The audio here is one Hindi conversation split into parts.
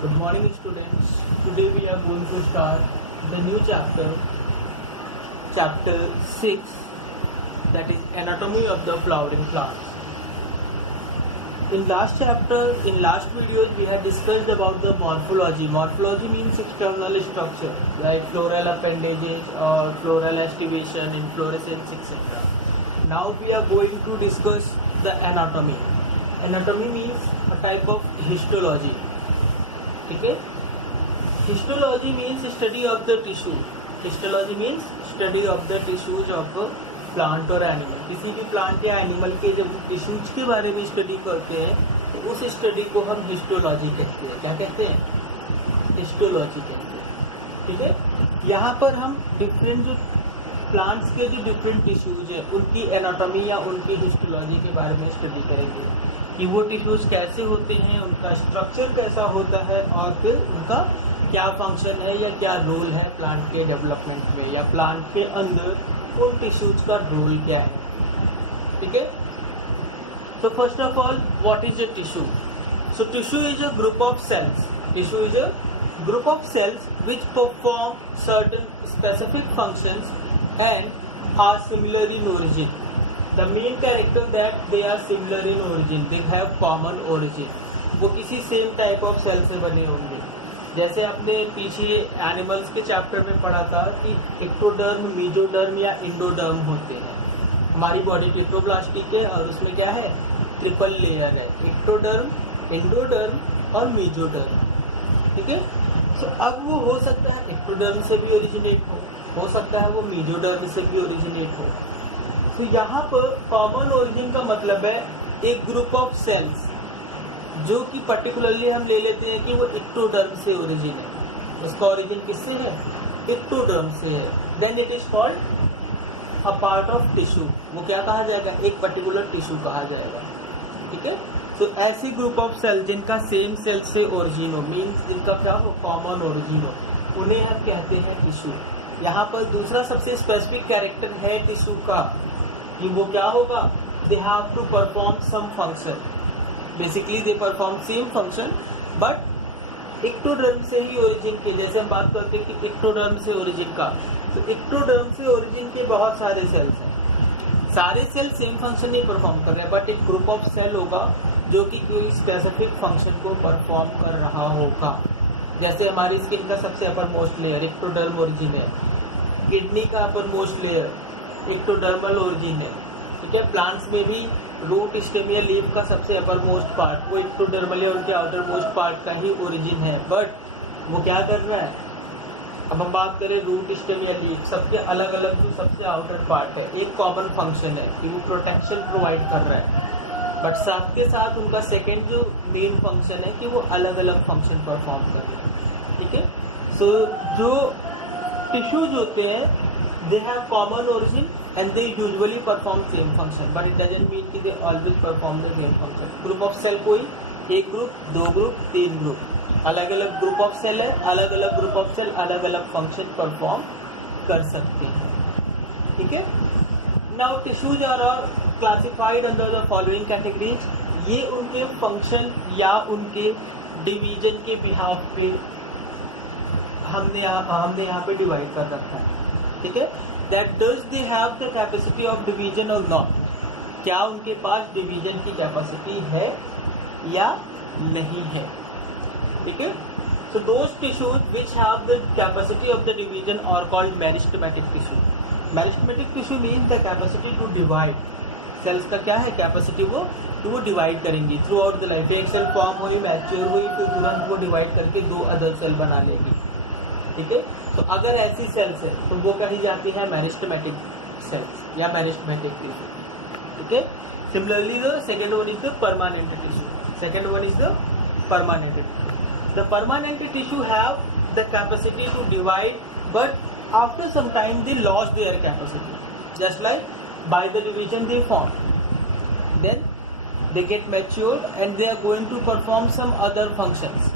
Good morning, students. Today we are going to start the new chapter, chapter 6, that is anatomy of the flowering plants. In last videos, we had discussed about the morphology. Morphology means external structure, like floral appendages or floral estivation, inflorescence, etc. Now we are going to discuss the anatomy. Anatomy means a type of histology. Okay? Histology means study of the tissue. Histology means study of the tissues of a plant और एनिमल. किसी भी प्लांट या एनिमल के जब टिश्यूज के बारे में स्टडी करते हैं तो उस स्टडी को हम हिस्टोलॉजी कहते हैं. क्या कहते हैं? हिस्टोलॉजी कहते हैं. ठीक है. यहाँ पर हम डिफरेंट जो प्लांट्स के जो डिफरेंट टिश्यूज है उनकी एनाटॉमी या उनकी हिस्टोलॉजी के बारे में स्टडी करेंगे कि वो टिश्यूज कैसे होते हैं, उनका स्ट्रक्चर कैसा होता है और फिर उनका क्या फंक्शन है या क्या रोल है प्लांट के डेवलपमेंट में या प्लांट के अंदर उन टिश्यूज का रोल क्या है. ठीक है. So first of all, what is a tissue? So tissue is a group of cells. Tissue is a group of cells which perform certain specific functions and are similar in origin. The main character that they are similar in origin. They have common origin. वो किसी सेम टाइप ऑफ सेल से बने होंगे. जैसे आपने पीछे एनिमल्स के चैप्टर में पढ़ा था कि एक्टोडर्म, मीजोडर्म या इंडोडर्म होते हैं. हमारी बॉडी टेट्रोप्लास्टिक है और उसमें क्या है? ट्रिपल लेयर है. एक्टोडर्म, इंडोडर्म और मीजोडर्म. ठीक है. तो अब वो हो सकता है एक्टोडर्म से भी ओरिजिनेट हो सकता है वो मीजोडर्म से भी ओरिजिनेट हो. तो यहाँ पर कॉमन ओरिजिन का मतलब है एक ग्रुप ऑफ सेल्स जो कि पर्टिकुलरली हम ले लेते हैं कि वो एक्टोडर्म से ओरिजिन है. उसका ओरिजिन किससे है? एक्टोडर्म से है. Then it is called a part of tissue. वो क्या कहा जाएगा? एक पर्टिकुलर टिश्यू कहा जाएगा. ठीक है. तो ऐसी ग्रुप ऑफ सेल जिनका सेम सेल से ओरिजिन हो, मीन्स जिनका क्या हो? कॉमन ओरिजिन हो, उन्हें हम कहते हैं टिश्यू. यहाँ पर दूसरा सबसे स्पेसिफिक कैरेक्टर है टिश्यू का कि वो क्या होगा? They have to perform some function. Basically they perform same function but ectoderm से ही ओरिजिन के. जैसे हम बात करते हैं कि एक्टोडर्म से ओरिजिन का, तो एक्टोडर्म से ओरिजिन के बहुत सारे सेल्स हैं. सारे सेल सेम फंक्शन नहीं परफॉर्म कर रहे हैं बट एक ग्रुप ऑफ सेल होगा जो कि कोई स्पेसिफिक फंक्शन को परफॉर्म कर रहा होगा. जैसे हमारी स्किन का सबसे upper most layer ectoderm origin है. किडनी का upper most layer ectodermal origin है. ठीक है. प्लांट्स में भी रूट, स्टेम या लीफ का सबसे अपर मोस्ट पार्ट वो एक्टोडर्मल या उनके आउटर मोस्ट पार्ट का ही ओरिजिन है. बट वो क्या कर रहा है? अब हम बात करें रूट, स्टेम या लीफ, सबके अलग अलग जो सबसे आउटर पार्ट है एक कॉमन फंक्शन है कि वो प्रोटेक्शन प्रोवाइड कर रहा है. बट साथ के साथ उनका सेकेंड जो मेन फंक्शन है कि वो अलग अलग फंक्शन परफॉर्म कर रहे हैं. ठीक है. सो जो टिश्यूज होते हैं they have common origin and they usually perform same function but it doesn't mean कि they always perform the same function. Group of cell कोई एक ग्रुप, दो ग्रुप, तीन ग्रुप, अलग अलग ग्रुप ऑफ सेल है. अलग अलग ग्रुप ऑफ सेल अलग अलग फंक्शन परफॉर्म कर सकते हैं. ठीक है. Now tissues are classified under the following categories. ये उनके फंक्शन या उनके डिवीजन के बिहाफ पे हमने यहाँ पे डिवाइड कर रखा है. ठीक है. That does they have the capacity of division और नॉट. क्या उनके पास डिवीजन की कैपेसिटी है या नहीं है. ठीक है. So those tissues which have the capacity of the division are called meristematic tissue. Meristematic tissue means the capacity to divide. Cells का क्या है? कैपेसिटी वो डिवाइड करेंगी थ्रू आउट द लाइफ. एक सेल फॉर्म हुई, मैच्योर हुई, फिर तुरंत वो डिवाइड करके दो अदर सेल बना लेगी. ठीक है. तो अगर ऐसी सेल्स है तो वो कही जाती है मेरिस्टेमेटिक सेल्स या मेरिस्टेमेटिक टिश्यू. ठीक है. Similarly the second one is the permanent tissue. Second one is the permanent tissue. The permanent tissue have the capacity to divide but after some time they lost their capacity. Just like by the division they form, then they get matured and they are going to perform some other functions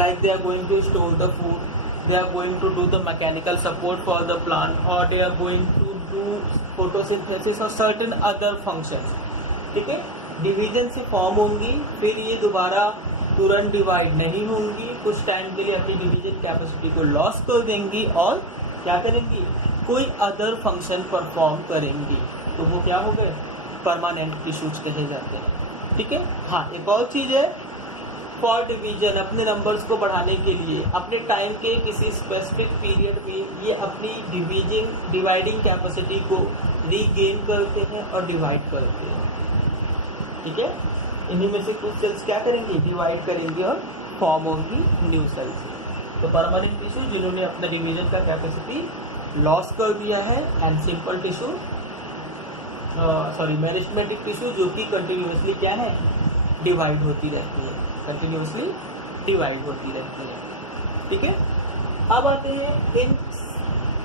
like they are going to store the food, they are going to do the mechanical support for the plant or they are going to do photosynthesis or certain other functions. ठीक है. डिवीजन से फॉर्म होंगी, फिर ये दोबारा तुरंत डिवाइड नहीं होंगी, कुछ टाइम के लिए अपनी डिवीजन कैपेसिटी को लॉस कर देंगी और क्या करेंगी, कोई अदर फंक्शन परफॉर्म करेंगी, तो वो क्या हो गए, परमानेंट टिश्यूज कहे जाते हैं। ठीक है। हाँ, एक और चीज़ है, फॉर डिवीजन, अपने नंबर्स को बढ़ाने के लिए अपने टाइम के किसी स्पेसिफिक पीरियड में ये अपनी डिवाइडिंग कैपेसिटी को रीगेन करते हैं और डिवाइड करते हैं। ठीक है। इन्हीं में से कुछ सेल्स क्या करेंगी, डिवाइड करेंगी और फॉर्म होंगी न्यू सेल्स। तो परमानेंट टिश्यू जिन्होंने अपना डिवीजन का कैपेसिटी लॉस कर दिया है, and simple tissue meristematic tissue जो कि कंटिन्यूसली क्या है, डिवाइड होती रहती है, कंटिन्यूसली डिवाइड होती रहती है। ठीक है। अब आते हैं इन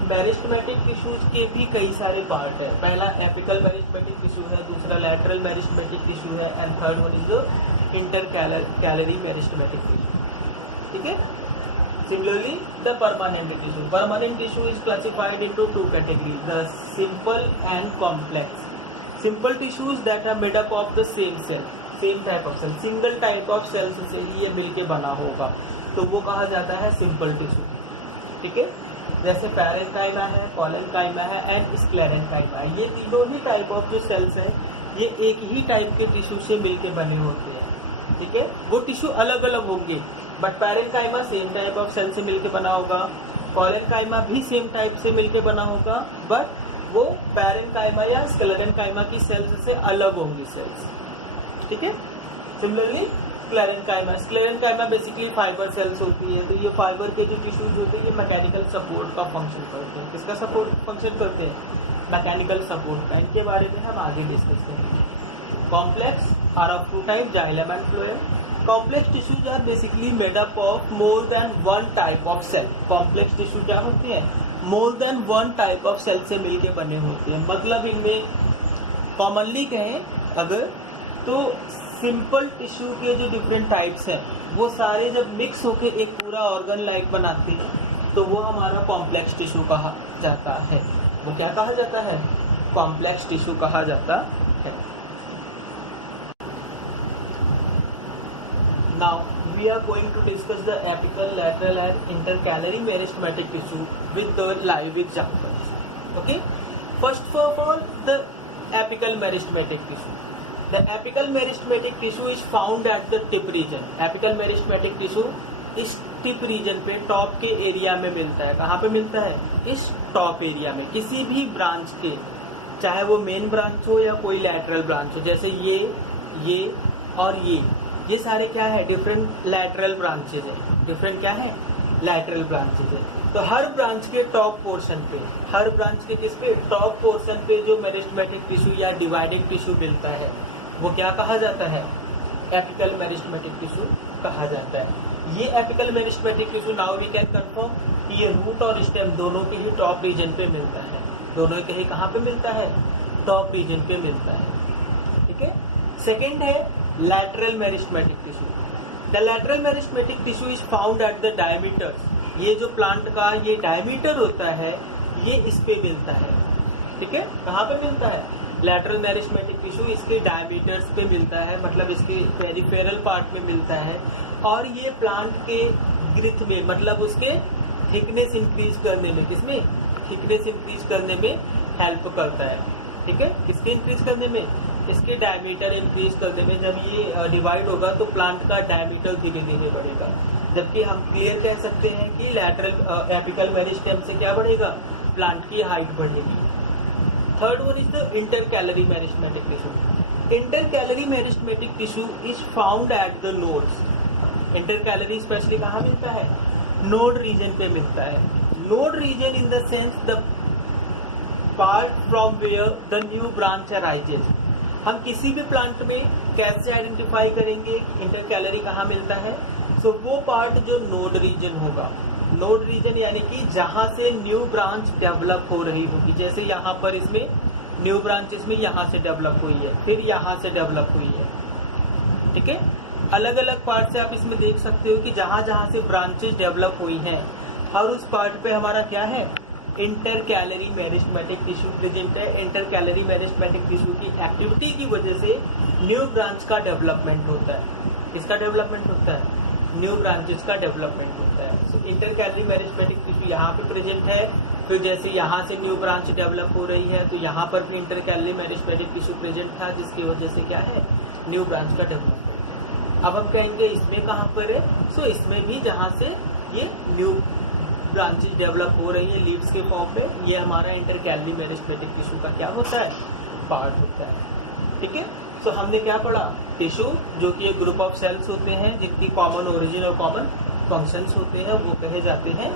मेरिस्टेमेटिक टिश्यूज के भी कई सारे पार्ट है। पहला एपिकल मेरिस्टेमेटिक टिश्यू है, दूसरा लैटरल मेरिस्टेमेटिक टिश्यू है, and third one is the intercalary meristematic tissue. ठीक है। Similarly, the permanent tissue. Permanent tissue is classified into two categories: the simple and complex. Simple tissues that are made up of the same cell, same type of cell, single type of cells से ही ये मिलके बना होगा, तो वो कहा जाता है सिंपल टिश्यू। ठीक है। जैसे पैरेन्काइमा है, कोलेन्काइमा है एंड स्क्लेरेन्काइमा है। ये तीनों ही टाइप ऑफ जो सेल्स हैं ये एक ही टाइप के टिश्यू से मिलके बने होते हैं। ठीक है। वो टिश्यू अलग अलग होंगे, but parenchyma same type of cell से मिलके बना होगा, कोलेन्काइमा भी सेम टाइप से मिलके बना होगा, बट वो पैरेन्काइमा या स्क्लेरेन्काइमा की सेल्स से अलग होंगी सेल्स। ठीक है। Similarly sclerenchyma basically fibre cells होती है, तो ये फाइबर के जो टिश्यूज होते हैं ये मैकेनिकल सपोर्ट का फंक्शन करते हैं। किसका सपोर्ट फंक्शन करते हैं, मैकेनिकल सपोर्ट का। इनके बारे में हम आगे डिस्कस करेंगे। Complex are of two type, xylem and phloem. Complex tissues are basically made up of more than one type of cell. Complex tissue क्या होती है, more than one type of cell से मिलके बने होते हैं। मतलब इनमें कॉमनली कहें अगर तो सिंपल टिश्यू के जो डिफरेंट टाइप्स हैं वो सारे जब मिक्स होके एक पूरा ऑर्गन लाइक बनाते हैं तो वो हमारा कॉम्प्लेक्स टिश्यू कहा जाता है। वो क्या कहा जाता है, कॉम्प्लेक्स टिश्यू कहा जाता है। Now we are going to discuss the apical, lateral and intercalary meristematic tissue with the live examples. Okay. First of all, the apical meristematic tissue. The apical meristematic tissue is found at the tip region. Apical meristematic tissue इस टिप रीजन पे टॉप के एरिया में मिलता है। कहाँ पे मिलता है, इस टॉप एरिया में। किसी भी ब्रांच के, चाहे वो मेन ब्रांच हो या कोई लैटरल ब्रांच हो, जैसे ये और ये सारे क्या है, डिफरेंट लैटरल ब्रांचेज है। डिफरेंट क्या है, लैटरल ब्रांचेज है। तो हर ब्रांच के टॉप पोर्शन पे, हर ब्रांच के किस पे, टॉप पोर्शन पे जो मेरिस्टेमेटिक टिश्यू या डिवाइडिंग टिश्यू मिलता है वो क्या कहा जाता है, एपिकल मेरिस्टेमेटिक टिश्यू कहा जाता है। ये apical meristematic tissue now we can confirm कि ये रूट और स्टेम दोनों के ही टॉप रीजन पे मिलता है। दोनों के ही कहाँ पे मिलता है, टॉप रीजन पे मिलता है। ठीक है। सेकेंड है lateral meristematic tissue. The lateral meristematic tissue is found at the diameters. ये जो प्लांट का ये डायमीटर होता है ये इस पे मिलता है। ठीक है। कहाँ पे मिलता है, lateral meristematic tissue इसके डायमीटर्स पे मिलता है, मतलब इसके पेरिफेरल पार्ट में मिलता है। और ये प्लांट के ग्रोथ में, मतलब उसके थिकनेस इंक्रीज करने में, किसमें, थिकनेस इंक्रीज करने में हेल्प करता है। ठीक है। किसके इंक्रीज करने में, इसके डायमीटर इंक्रीज करने में। जब ये डिवाइड होगा तो प्लांट का डायमीटर धीरे धीरे बढ़ेगा, जबकि हम क्लियर कह सकते हैं कि लैटरल एपिकल मेरिस्टेम से क्या बढ़ेगा, प्लांट की हाइट बढ़ेगी। Third one is the intercalary meristematic tissue. Intercalary meristematic tissue is found at the nodes. Intercalary specially कहाँ मिलता है, नोड रीजन पे मिलता है। Node region in the sense the part from where the new branch arises. हम किसी भी प्लांट में कैसे आइडेंटिफाई करेंगे कि इंटरकैलरी कहाँ मिलता है, सो वो पार्ट जो नोड रीजन होगा। नोड रीजन यानी कि जहाँ से न्यू ब्रांच डेवलप हो रही होगी। जैसे यहाँ पर इसमें न्यू ब्रांच इसमें यहाँ से डेवलप हुई है, फिर यहाँ से डेवलप हुई है। ठीक है। अलग अलग पार्ट से आप इसमें देख सकते हो कि जहाँ जहाँ से ब्रांचेज डेवलप हुई हैं हर उस पार्ट पे हमारा क्या है, इंटरकैलरी मेरिस्टेमेटिक टिश्यू प्रेजेंट है। इंटरकैलरी मेरिस्टेमेटिक टिश्यू की एक्टिविटी की वजह से न्यू ब्रांच का डेवलपमेंट होता है। किसका डेवलपमेंट होता है, न्यू ब्रांचेस का डेवलपमेंट होता है। सो इंटरकैलरी मेरिस्टेमेटिक टिश्यू यहाँ पे प्रेजेंट है, फिर जैसे यहाँ से न्यू ब्रांच डेवलप हो रही है तो यहाँ पर भी इंटरकैलरी मेरिस्टेमेटिक टिश्यू प्रेजेंट था, जिसकी वजह से क्या है, न्यू ब्रांच का डेवलपमेंट। अब हम कहेंगे इसमें कहाँ पर है, सो इसमें भी जहाँ से ये न्यू ब्रांचेस डेवलप हो रही है लीव्स के फॉर्म में, ये हमारा इंटरकैलरी मेरिस्टेमेटिक टिश्यू का क्या होता है, पार्ट होता है। ठीक है, सो हमने क्या पढ़ा, टिश्यू जो कि एक ग्रुप ऑफ सेल्स होते हैं जिनकी कॉमन ओरिजिन और कॉमन फंक्शंस होते हैं, वो कहे जाते हैं